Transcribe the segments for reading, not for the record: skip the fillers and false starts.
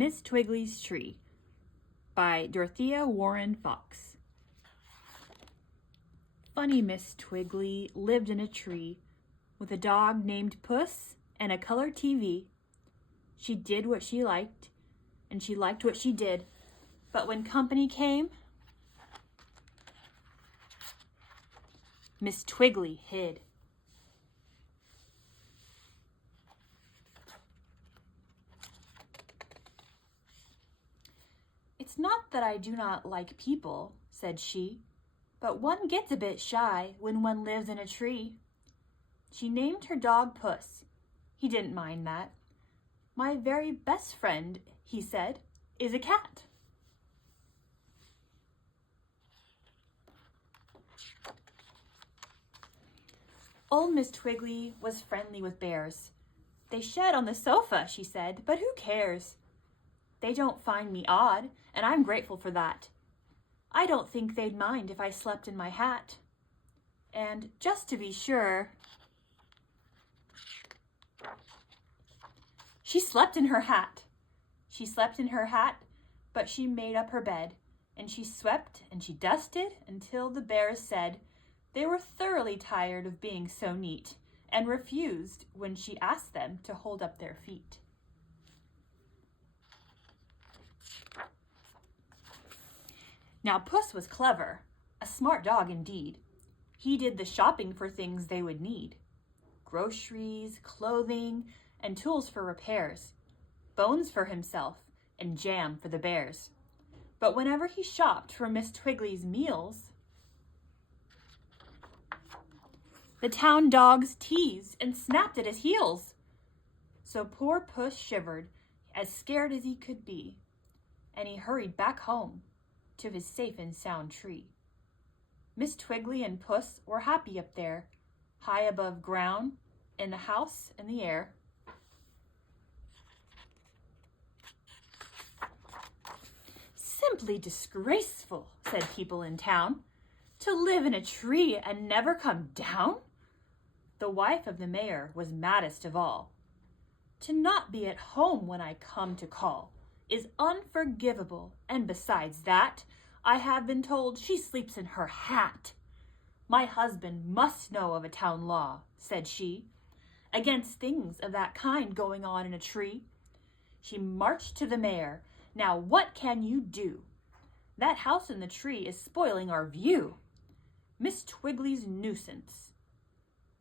Miss Twiggley's Tree by Dorothea Warren Fox. Funny Miss Twiggley lived in a tree with a dog named Puss and a color TV. She did what she liked, and she liked what she did. But when company came, Miss Twiggley hid. "It's not that I do not like people," said she, "but one gets a bit shy when one lives in a tree." She named her dog Puss. He didn't mind that. "My very best friend," he said, "is a cat." Old Miss Twiggley was friendly with bears. "They shed on the sofa," she said, "but who cares? They don't find me odd, and I'm grateful for that. I don't think they'd mind if I slept in my hat. And just to be sure..." She slept in her hat. She slept in her hat, but she made up her bed, and she swept and she dusted until the bears said they were thoroughly tired of being so neat, and refused when she asked them to hold up their feet. Now Puss was clever, a smart dog indeed. He did the shopping for things they would need: groceries, clothing, and tools for repairs, bones for himself, and jam for the bears. But whenever he shopped for Miss Twiggley's meals, the town dogs teased and snapped at his heels. So poor Puss shivered, as scared as he could be, and he hurried back home to his safe and sound tree. Miss Twiggley and Puss were happy up there, high above ground, in the house and the air. "Simply disgraceful," said people in town, "to live in a tree and never come down." The wife of the mayor was maddest of all. "To not be at home when I come to call is unforgivable, and besides that, I have been told she sleeps in her hat. My husband must know of a town law," said she, "against things of that kind going on in a tree." She marched to the mayor. "Now what can you do? That house in the tree is spoiling our view. Miss Twiggley's nuisance.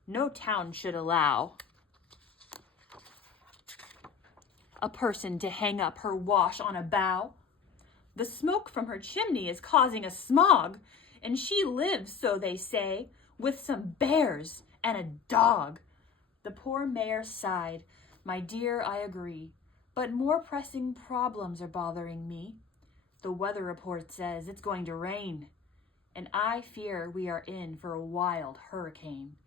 No town should allow a person to hang up her wash on a bough. The smoke from her chimney is causing a smog, and she lives, so they say, with some bears and a dog." The poor mayor sighed. "My dear, I agree, but more pressing problems are bothering me. The weather report says it's going to rain, and I fear we are in for a wild hurricane."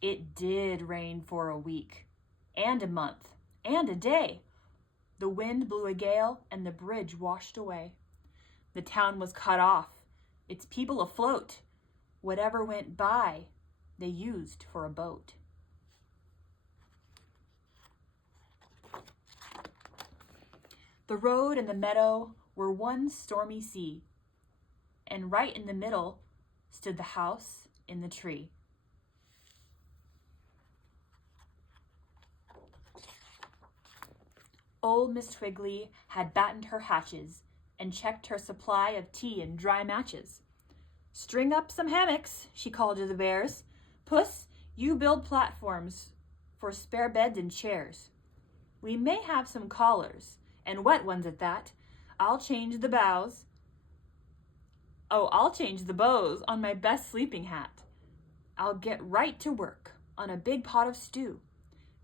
It did rain for a week, and a month, and a day. The wind blew a gale, and the bridge washed away. The town was cut off, its people afloat. Whatever went by, they used for a boat. The road and the meadow were one stormy sea, and right in the middle stood the house in the tree. Old Miss Twiggley had battened her hatches and checked her supply of tea and dry matches. "String up some hammocks," she called to the bears. "Puss, you build platforms for spare beds and chairs. We may have some collars, and wet ones at that. I'll change the bows on my best sleeping hat. I'll get right to work on a big pot of stew.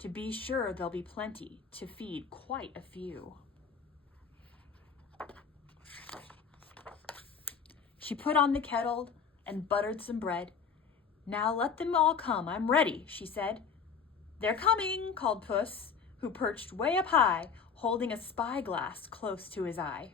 To be sure there'll be plenty to feed quite a few." She put on the kettle and buttered some bread. "Now let them all come, I'm ready," she said. "They're coming," called Puss, who perched way up high, holding a spyglass close to his eye.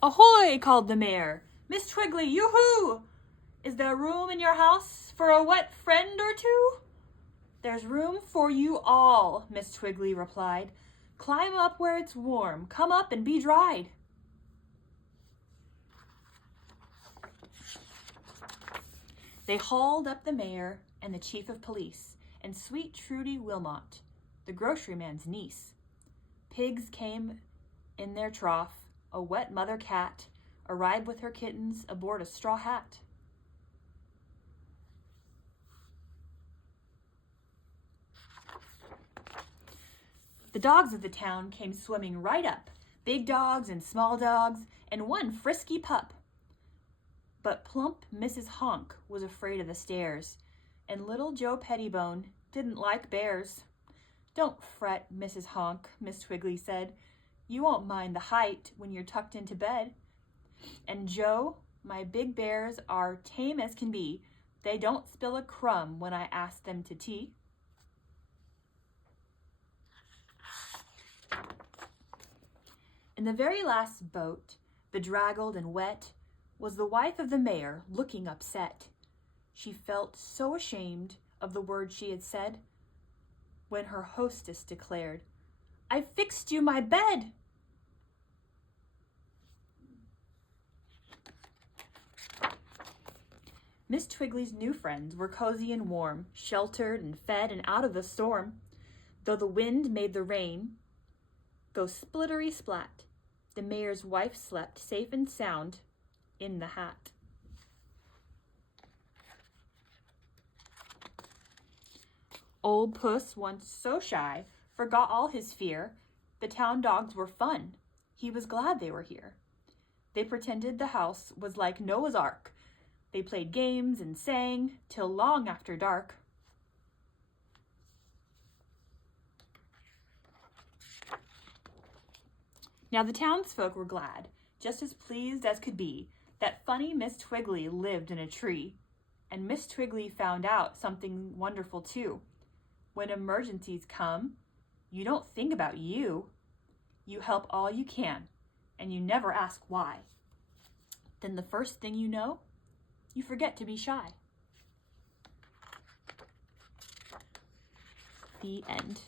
"Ahoy!" called the mayor. "Miss Twiggley, yoo-hoo! Is there room in your house for a wet friend or two?" "There's room for you all," Miss Twiggley replied. "Climb up where it's warm. Come up and be dried." They hauled up the mayor and the chief of police and sweet Trudy Wilmot, the groceryman's niece. Pigs came in their trough, a wet mother cat arrived with her kittens aboard a straw hat. The dogs of the town came swimming right up, big dogs and small dogs, and one frisky pup. But plump Mrs. Honk was afraid of the stairs, and little Joe Pettibone didn't like bears. "Don't fret, Mrs. Honk," Miss Twiggley said. "You won't mind the height when you're tucked into bed. And Joe, my big bears are tame as can be. They don't spill a crumb when I ask them to tea." In the very last boat, bedraggled and wet, was the wife of the mayor, looking upset. She felt so ashamed of the words she had said when her hostess declared, "I've fixed you my bed." Miss Twiggley's new friends were cozy and warm, sheltered and fed and out of the storm. Though the wind made the rain go splittery splat, the mayor's wife slept safe and sound in the hat. Old Puss, once so shy, forgot all his fear. The town dogs were fun. He was glad they were here. They pretended the house was like Noah's Ark. They played games and sang till long after dark. Now the townsfolk were glad, just as pleased as could be, that funny Miss Twiggley lived in a tree. And Miss Twiggley found out something wonderful too. When emergencies come, you don't think about you. You help all you can, and you never ask why. Then the first thing you know, you forget to be shy. The end.